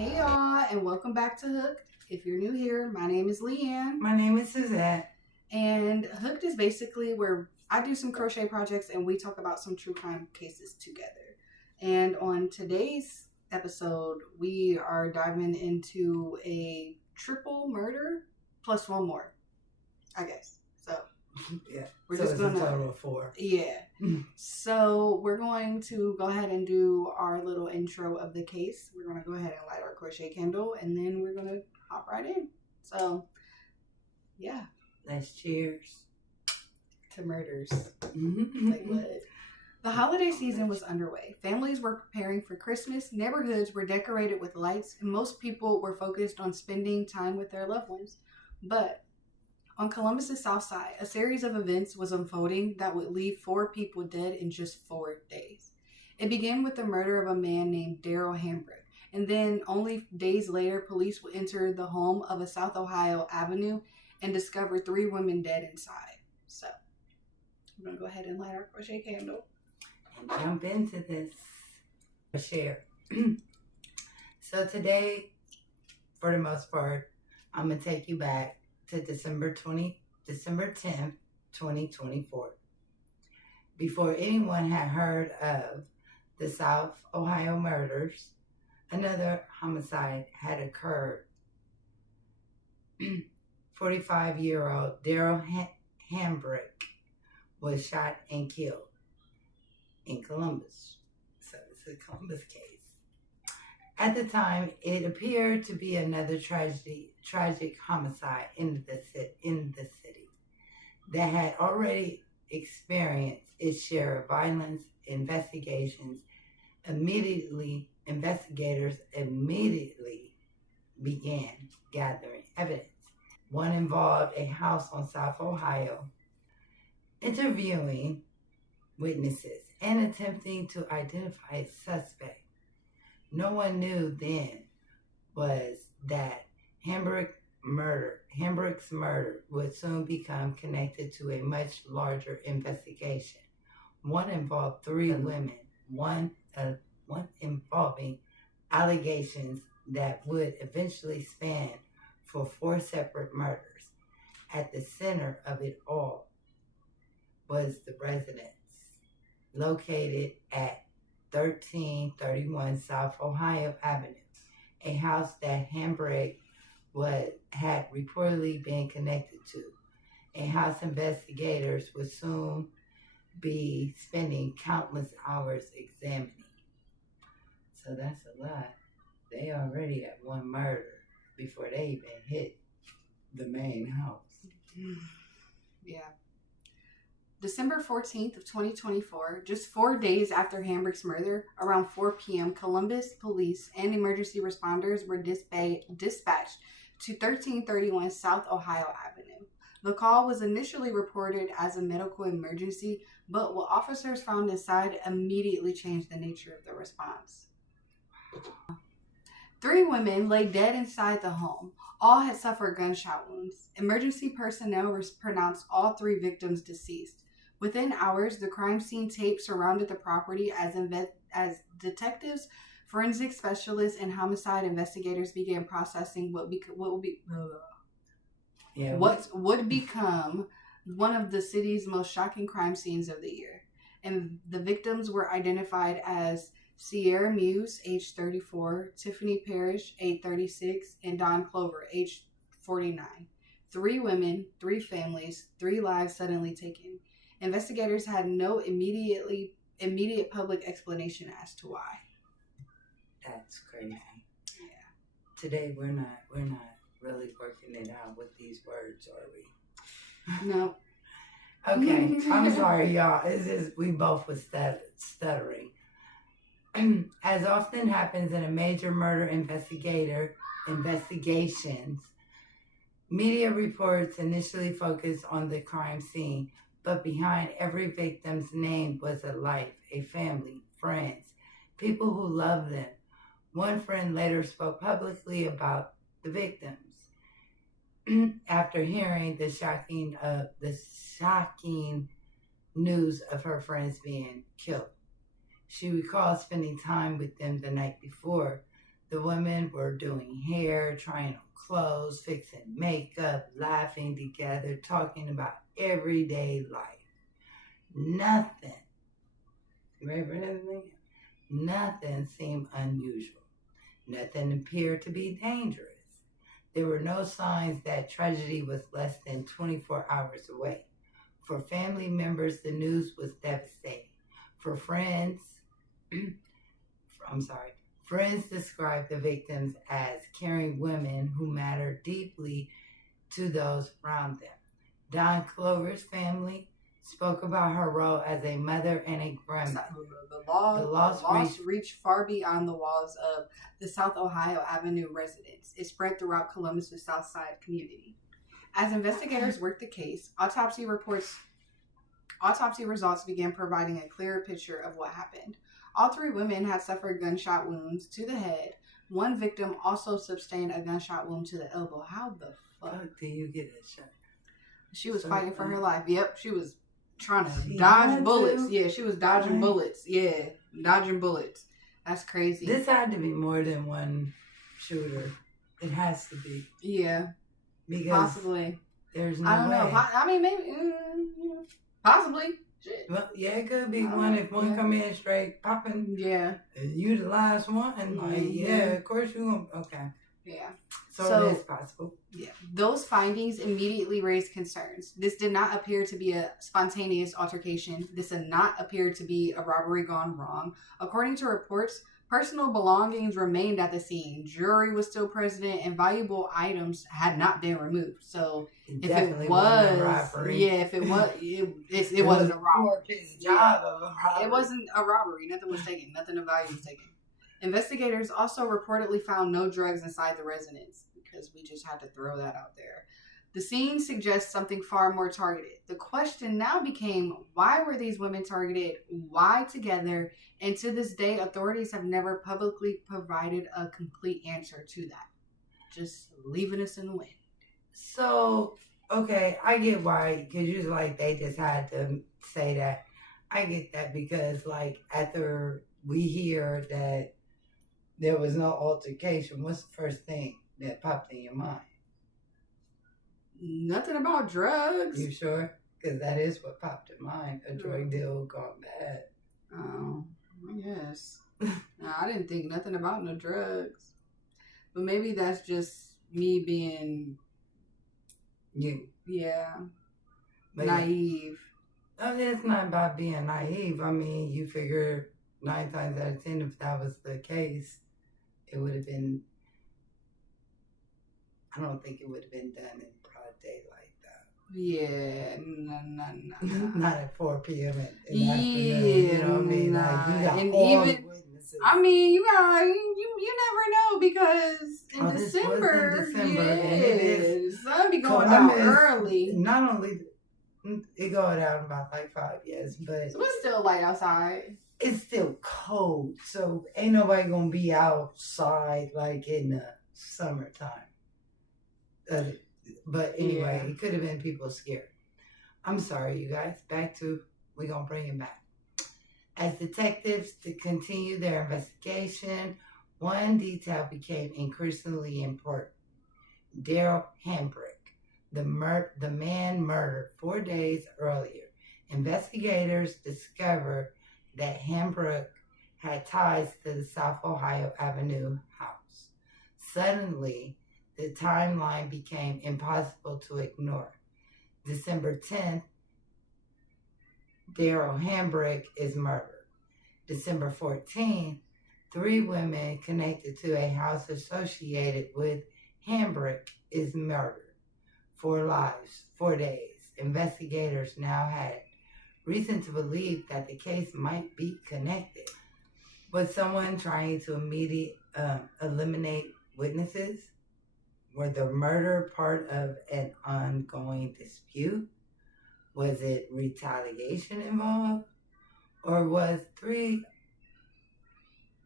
Hey y'all, and welcome back to Hooked. If you're new here, my name is Leanne. My name is Suzette. And Hooked is basically where I do some crochet projects and we talk about some true crime cases together. And on today's episode, we are diving into a triple murder plus one more, I guess. So yeah, we're so just it's gonna a total of 4. Yeah. So we're going to go ahead and do our little intro of the case. We're going to go ahead and light our crochet candle, and then we're going to hop right in. So, yeah. Let's cheers. To murders. Like what? The holiday season was underway. Families were preparing for Christmas. Neighborhoods were decorated with lights, and most people were focused on spending time with their loved ones. But on Columbus's south side, a series of events was unfolding that would leave 4 people dead in just 4 days. It began with the murder of a man named Daryl Hambrick, and then only days later, police would enter the home of a South Ohio Avenue and discover 3 women dead inside. So, I'm going to go ahead and light our crochet candle. And jump into this. Share. So today, for the most part, I'm going to take you back to December 10th, 2024. Before anyone had heard of the South Ohio murders, another homicide had occurred. 45-year-old Daryl Hambrick was shot and killed in Columbus. So it's a Columbus case. At the time, it appeared to be another tragic homicide in the city that had already experienced its share of violence. Investigators immediately began gathering evidence. One involved a house on South Ohio, interviewing witnesses and attempting to identify a suspect. No one knew then was that Hambrick's murder would soon become connected to a much larger investigation. One involved 3 women, one involving allegations that would eventually span for 4 separate murders. At the center of it all was the residence located at 1331 South Ohio Avenue, a house that Hambrick had reportedly been connected to, a house investigators would soon be spending countless hours examining. So that's a lot. They already at 1 murder before they even hit the main house. Yeah. December 14th of 2024, just 4 days after Hambrick's murder, around 4 p.m., Columbus police and emergency responders were dispatched to 1331 South Ohio Avenue. The call was initially reported as a medical emergency, but what officers found inside immediately changed the nature of the response. 3 women lay dead inside the home. All had suffered gunshot wounds. Emergency personnel pronounced all 3 victims deceased. Within hours, the crime scene tape surrounded the property as detectives, forensic specialists, and homicide investigators began processing what would become one of the city's most shocking crime scenes of the year. And the victims were identified as Sierra Muse, age 34, Tiffany Parrish, age 36, and Don Clover, age 49. 3 women, 3 families, 3 lives suddenly taken. Investigators had no immediate public explanation as to why. That's crazy. Yeah. Today we're not really working it out with these words, are we? No. Okay. I'm sorry, y'all. It's just we both was stuttering. As often happens in a major murder investigations, media reports initially focus on the crime scene, but behind every victim's name was a life, a family, friends, people who loved them. One friend later spoke publicly about the victims after hearing the shocking news of her friends being killed. She recalled spending time with them the night before. The women were doing hair, trying on clothes, fixing makeup, laughing together, talking about everyday life. Nothing. Ready for anything? Nothing seemed unusual. Nothing appeared to be dangerous. There were no signs that tragedy was less than 24 hours away. For family members, the news was devastating. For friends, friends described the victims as caring women who mattered deeply to those around them. Don Clover's family spoke about her role as a mother and a grandmother. The loss reached far beyond the walls of the South Ohio Avenue residence. It spread throughout Columbus's South Side community. As investigators worked the case, autopsy results began providing a clearer picture of what happened. All three women had suffered gunshot wounds to the head. One victim also sustained a gunshot wound to the elbow. How the fuck did you get a shot? She was fighting for her life. Yep, she was trying to dodge bullets. Yeah, she was dodging bullets. Yeah, dodging bullets. That's crazy. This had to be more than one shooter. It has to be. Yeah. Because possibly. There's no I don't know. I mean, maybe. Possibly. Shit. Well, yeah, it could be one if one come in straight popping. Yeah. And you the last one. Like, of course you gonna. Okay. Yeah. So it is possible. Yeah. Those findings immediately raised concerns. This did not appear to be a spontaneous altercation. This did not appear to be a robbery gone wrong. According to reports, personal belongings remained at the scene. Jewelry was still present, and valuable items had not been removed. So if it was a robbery, it wasn't a robbery. It wasn't a robbery. Nothing was taken. Nothing of value was taken. Investigators also reportedly found no drugs inside the residence, because we just had to throw that out there. The scene suggests something far more targeted. The question now became, why were these women targeted? Why together? And to this day, authorities have never publicly provided a complete answer to that. Just leaving us in the wind. So, okay, I get why, because usually like they just had to say that. I get that because like after we hear that there was no altercation, what's the first thing that popped in your mind? Nothing about drugs. You sure? Because that is what popped in mind. A drug deal gone bad. Oh, I guess. No, I didn't think nothing about no drugs. But maybe that's just me being... You. Yeah. But naive. No, it's not about being naive. I mean, you figure 9 times out of 10, if that was the case, it would have been... I don't think it would have been done in broad daylight, though. Yeah, no. Not at 4 p.m. in the afternoon. You know what I mean? Like, you got and all even, the witnesses. I mean, you never know, because in December, and it is. Sun be going down early. Not only it go down about like 5 years, but so it's still light outside. It's still cold, so ain't nobody gonna be outside like in the summertime. But anyway, It could have been people scared. I'm sorry, you guys. We're going to bring it back. As detectives to continue their investigation, one detail became increasingly important. Daryl Hambrick, the man murdered 4 days earlier. Investigators discovered that Hambrick had ties to the South Ohio Avenue house. Suddenly, the timeline became impossible to ignore. December 10th, Daryl Hambrick is murdered. December 14th, 3 women connected to a house associated with Hambrick is murdered. 4 lives, 4 days. Investigators now had reason to believe that the case might be connected. Was someone trying to eliminate witnesses? Were the murder part of an ongoing dispute? Was it retaliation involved? Or was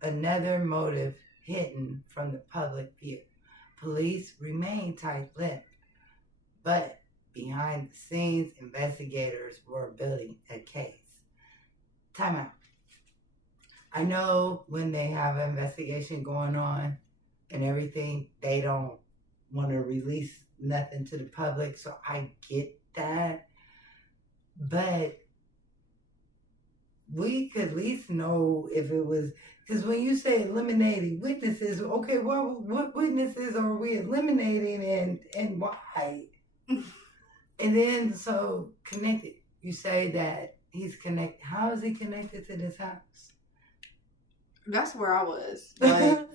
another motive hidden from the public view? Police remained tight-lipped, but behind the scenes, investigators were building a case. Time out. I know when they have an investigation going on, and everything. They don't want to release nothing to the public, so I get that. But we could at least know if it was, because when you say eliminating witnesses, okay, well, what witnesses are we eliminating and why? And then, so connected, you say that he's connected. How is he connected to this house? That's where I was. Like,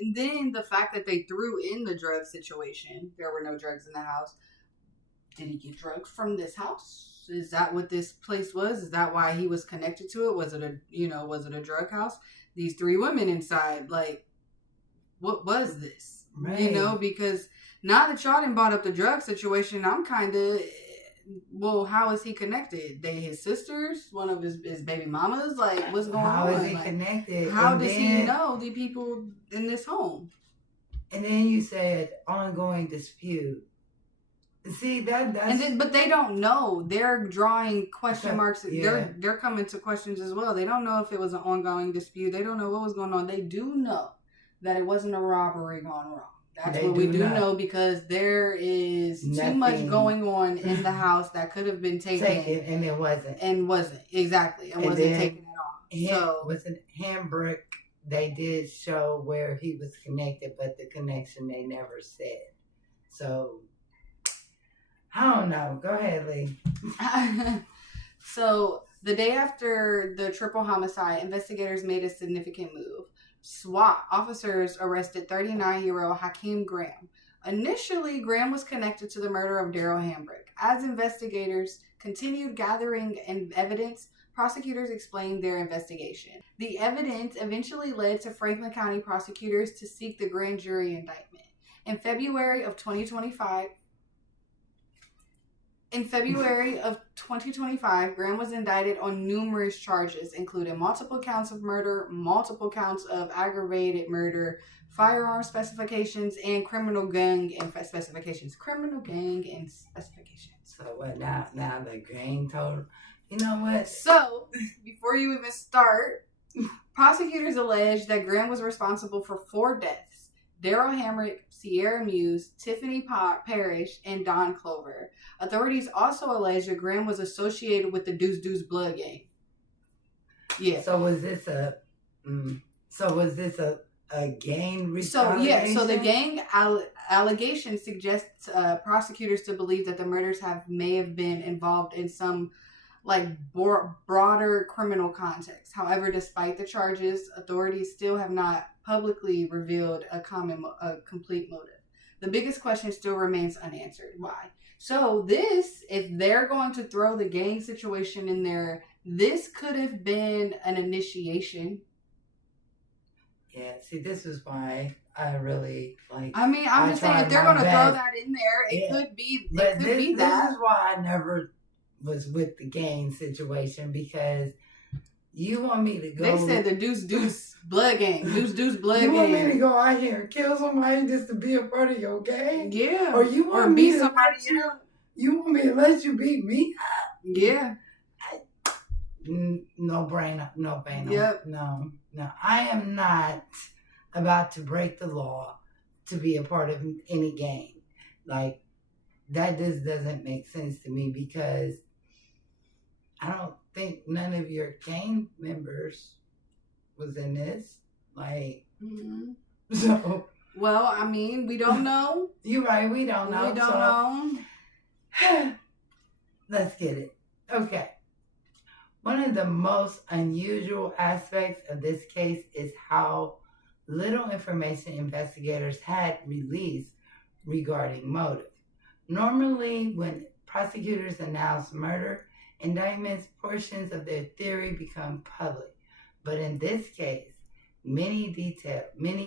and then the fact that they threw in the drug situation, there were no drugs in the house. Did he get drugs from this house? Is that what this place was? Is that why he was connected to it? Was it a drug house? These 3 women inside, like, what was this? Right. Because now that y'all done brought up the drug situation, I'm kind of, well, how is he connected? They his sisters? One of his baby mamas? Like, what's going on? How is he connected? How does he know the people in this home? And then you said ongoing dispute. See that's but they don't know. They're drawing question marks. Yeah. They're coming to questions as well. They don't know if it was an ongoing dispute. They don't know what was going on. They do know that it wasn't a robbery gone wrong. That's what we do know, because there is too much going on in the house that could have been taken and it wasn't. Exactly. It wasn't taken at all. So with an handbook, they did show where he was connected, but the connection they never said. So I don't know. Go ahead, Lee. So the day after the triple homicide, investigators made a significant move. SWAT officers arrested 39-year-old Haikiem Graham. Initially, Graham was connected to the murder of Daryl Hambrick. As investigators continued gathering evidence, prosecutors explained their investigation. The evidence eventually led to Franklin County prosecutors to seek the grand jury indictment. In February of 2025, Graham was indicted on numerous charges, including multiple counts of murder, multiple counts of aggravated murder, firearm specifications, and criminal gang and specifications. So what now the gang total? You know what? So, before you even start, prosecutors allege that Graham was responsible for 4 deaths. Daryl Hamrick, Sierra Muse, Tiffany Parrish, and Don Clover. Authorities also allege that Graham was associated with the Deuce Deuce Blood Gang. Yeah. So was this a gang retaliation? So the gang allegation suggests prosecutors to believe that the murders may have been involved in some broader criminal context. However, despite the charges, authorities still have not publicly revealed a complete motive. The biggest question still remains unanswered. Why? So if they're going to throw the gang situation in there, this could have been an initiation. Yeah, see, this is why I really like. I mean, I'm just saying, if they're going to throw that in there, it could be. It could be that. This is why I never was with the gang situation, because you want me to go. They said the Deuce Deuce Blood Gang. Deuce Deuce Blood Gang. You want me to go out here and kill somebody just to be a part of your gang? Yeah. Or you want me to somebody else? You want me to let you beat me up? Yeah. No brainer. Yep. No. I am not about to break the law to be a part of any gang. Like, that just doesn't make sense to me, because I don't think none of your gang members was in this. Like, so. Well, I mean, we don't know. You're right, we don't know. We don't know. Let's get it. Okay. One of the most unusual aspects of this case is how little information investigators had released regarding motive. Normally, when prosecutors announce murder indictments, portions of their theory become public. But in this case, many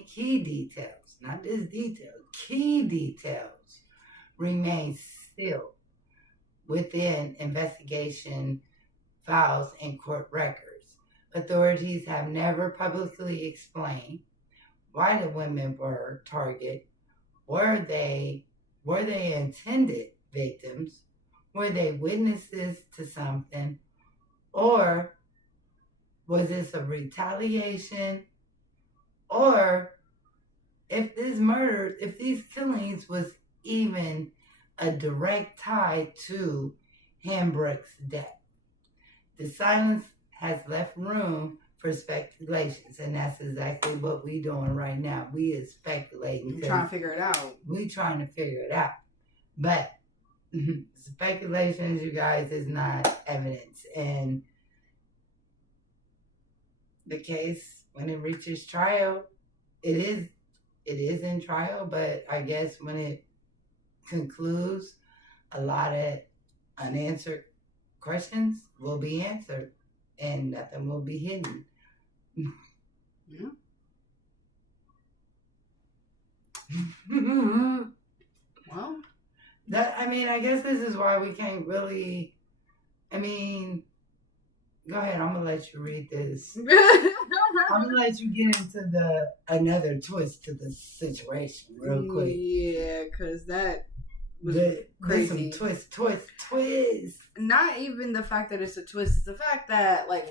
key details, not just details, key details remain sealed within investigation files and court records. Authorities have never publicly explained why the women were target. Were they intended victims? Were they witnesses to something? Or was this a retaliation? Or if these killings was even a direct tie to Hambrook's death. The silence has left room for speculations, and that's exactly what we're doing right now. We is speculating. Trying to figure it out. We trying to figure it out. But speculations, you guys, is not evidence. And the case, when it reaches trial, it is in trial, but I guess when it concludes, a lot of unanswered questions will be answered and nothing will be hidden. Yeah. Well, I guess this is why we can't really, go ahead, I'm gonna let you read this. I'm gonna let you get into another twist to the situation real quick. Yeah, because that was crazy. Some twist. Not even the fact that it's a twist, it's the fact that, like,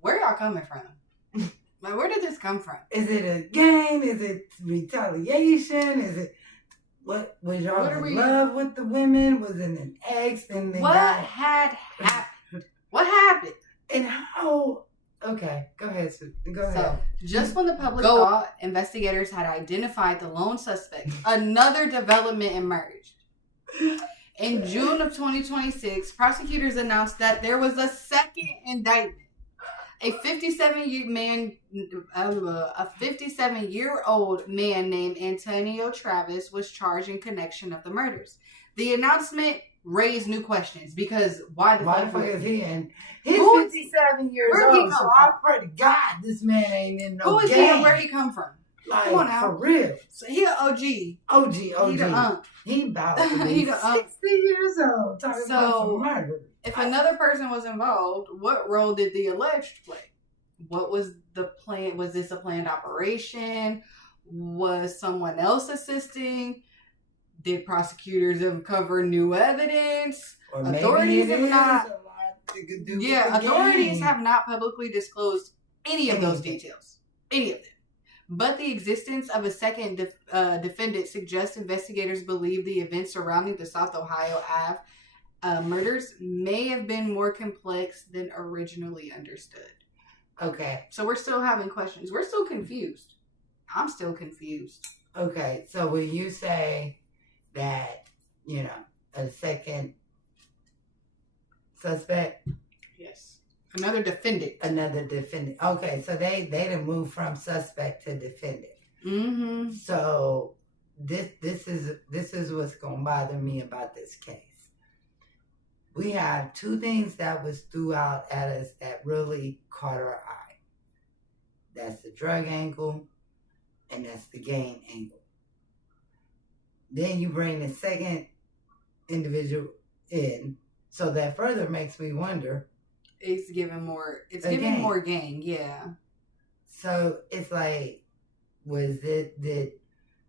where y'all coming from? Like, where did this come from? Is it a game? Is it retaliation? Is it what was y'all in love with the women? Was it an ex? And what had happened? What happened? And how? Okay, go ahead. Go ahead. So, just when the public thought investigators had identified the lone suspect, another development emerged. In June of 2026, prosecutors announced that there was a second indictment. A 57-year-old man named Antonio Travis was charged in connection of the murders. The announcement raised new questions because why the fuck is he in? He's 57 years old, so I pray to God this man ain't in no Who is game. he and where he come from? Like, come on now. For real. So he an OG. OG. He the He about to be 60 years old talking about some murder. If another person was involved, what role did the alleged play? What was the plan? Was this a planned operation? Was someone else assisting? Did prosecutors uncover new evidence? Or authorities have not. Authorities game. have not publicly disclosed any of those details. Any of them. But the existence of a second defendant suggests investigators believe the events surrounding the South Ohio Ave murders may have been more complex than originally understood. Okay. So we're still having questions. We're still confused. I'm still confused. Okay. So when you say that, a second suspect? Yes. Another defendant. Okay. So they done moved from suspect to defendant. Mm-hmm. So this is what's going to bother me about this case. We have two things that was threw out at us that really caught our eye. That's the drug angle, and that's the gang angle. Then you bring the second individual in, so that further makes me wonder. It's giving more gang, yeah. So it's like, did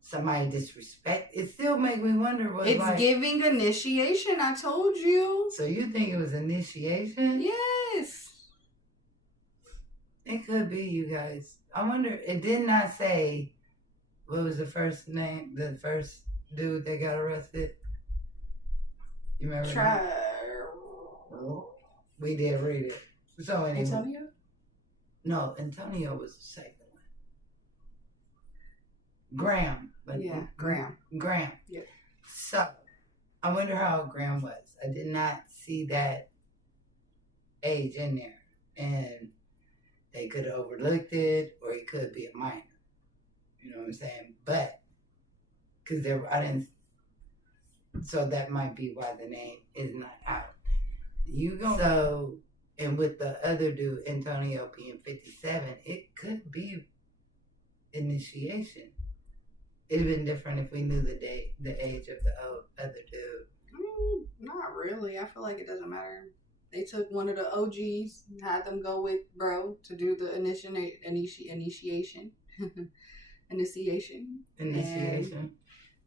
somebody disrespect? It still make me wonder. It's giving initiation, I told you. So you think it was initiation? Yes. It could be, you guys. I wonder, it did not say, what was the first name, the first dude that got arrested? You remember? We did read it. So anyway. Antonio? No, Antonio was the second one. Graham. Graham. Yeah. So, I wonder how Graham was. I did not see that age in there. And they could have overlooked it, or he could be a minor. You know what I'm saying? But, so that might be why the name is not out. And with the other dude, Antonio being 57, it could be initiation. It'd have been different if we knew the age of the other dude. Not really. I feel like it doesn't matter. They took one of the OGs and had them go with bro to do the initiation. And,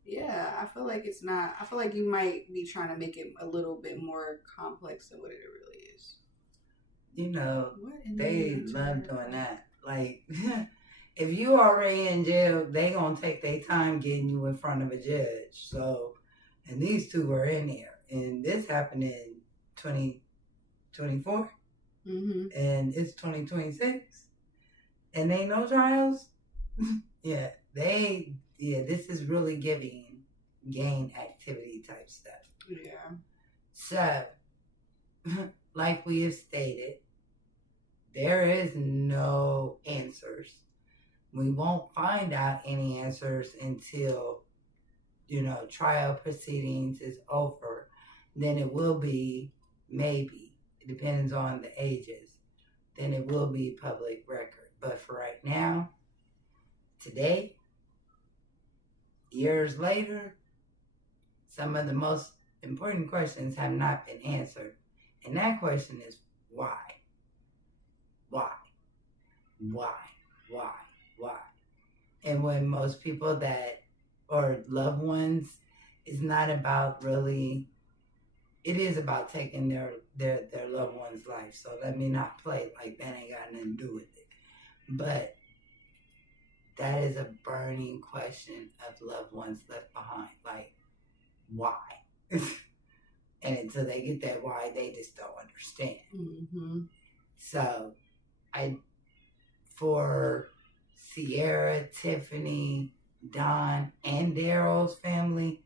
yeah, I feel like it's not. I feel like you might be trying to make it a little bit more complex than what it really is. They love doing that. Like, if you already in jail, they gonna take their time getting you in front of a judge. So, and these two were in there, and this happened in 2024, and it's 2026, and ain't no trials. Yeah, this is really giving gang activity type stuff. Yeah. So, like we have stated, there is no answers. We won't find out any answers until, trial proceedings is over. Then it will be, maybe, it depends on the ages, then it will be public record. But for right now, today, years later, some of the most important questions have not been answered. And that question is why? Why? Why? Why? Why? And when most people or loved ones, it's not about really, it is about taking their loved one's life. So let me not play like that ain't got nothing to do with it. But that is a burning question of loved ones left behind. Like, why? And until they get that why, they just don't understand. Mm-hmm. So, for Sierra, Tiffany, Don, and Daryl's family,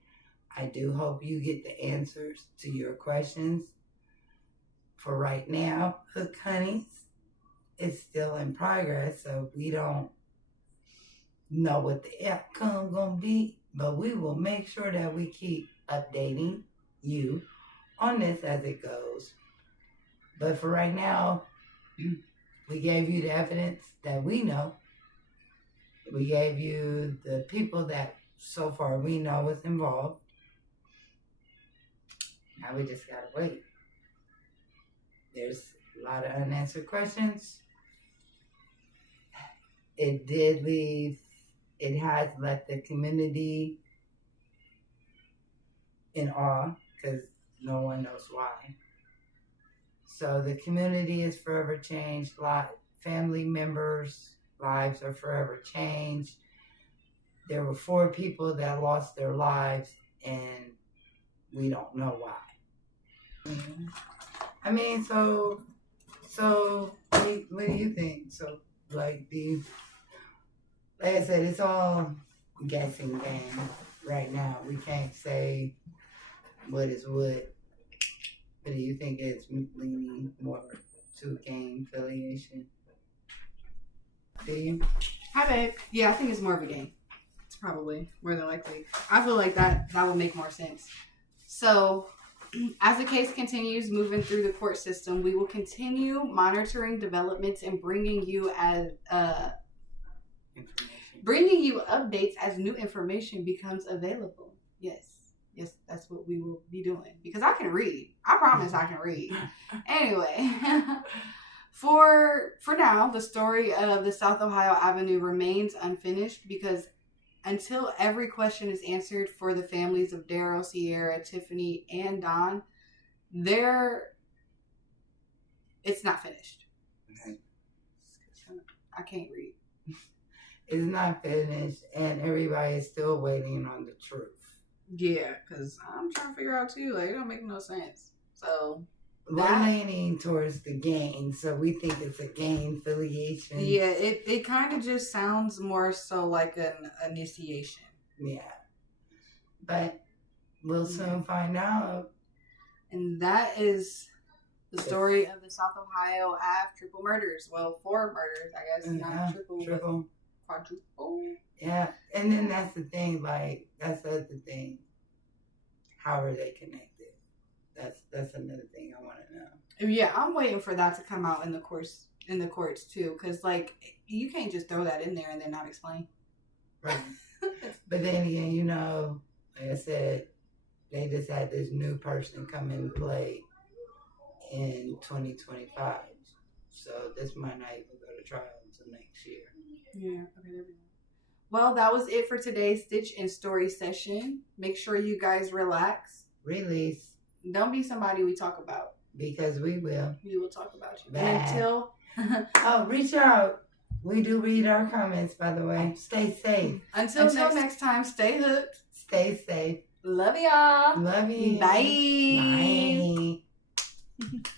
I do hope you get the answers to your questions. For right now, Hook Honeys is still in progress, so we don't know what the outcome gonna be, but we will make sure that we keep updating you on this as it goes. But for right now, we gave you the evidence that we know. We gave you the people that so far we know was involved. Now we just gotta wait. There's a lot of unanswered questions. It has left the community in awe because no one knows why. So the community is forever changed. Family members' lives are forever changed. There were 4 people that lost their lives, and we don't know why. Mm-hmm. I mean, so what do you think? So, like I said, it's all guessing game right now. We can't say what is what. But do you think it's leaning more to gang affiliation? Do you? Hi, babe. Yeah, I think it's more of a game. It's probably more than likely. I feel like that would make more sense. So, as the case continues moving through the court system, we will continue monitoring developments and bringing you updates as new information becomes available. Yes, that's what we will be doing because I can read. I promise I can read. Anyway, for now, the story of the South Ohio Avenue remains unfinished because until every question is answered for the families of Daryl, Sierra, Tiffany, and Don, it's not finished. Okay. I can't read. It's not finished, and everybody is still waiting on the truth. Yeah, because I'm trying to figure out too. Like, it don't make no sense. So we're leaning towards the gang, so we think it's a gang affiliation. Yeah, it kind of just sounds more so like an initiation. Yeah, but we'll soon find out. And that is the story of the South Ohio Ave triple murders. Well, 4 murders, I guess. Not triple. Quadruple. Yeah, and then that's the thing. Like, that's the other thing. How are they connected? That's another thing I want to know. Yeah, I'm waiting for that to come out in the courts too, because like you can't just throw that in there and then not explain. Right. But then again, like I said, they just had this new person come in play in 2025, so this might not even go to trial until next year. Yeah. Okay. Well, that was it for today's Stitch and Story session. Make sure you guys relax. Release. Don't be somebody we talk about. Because we will. We will talk about you. Bye. And until... reach out. We do read our comments, by the way. Stay safe. Until next time, stay hooked. Stay safe. Love y'all. Love you. Bye. Bye.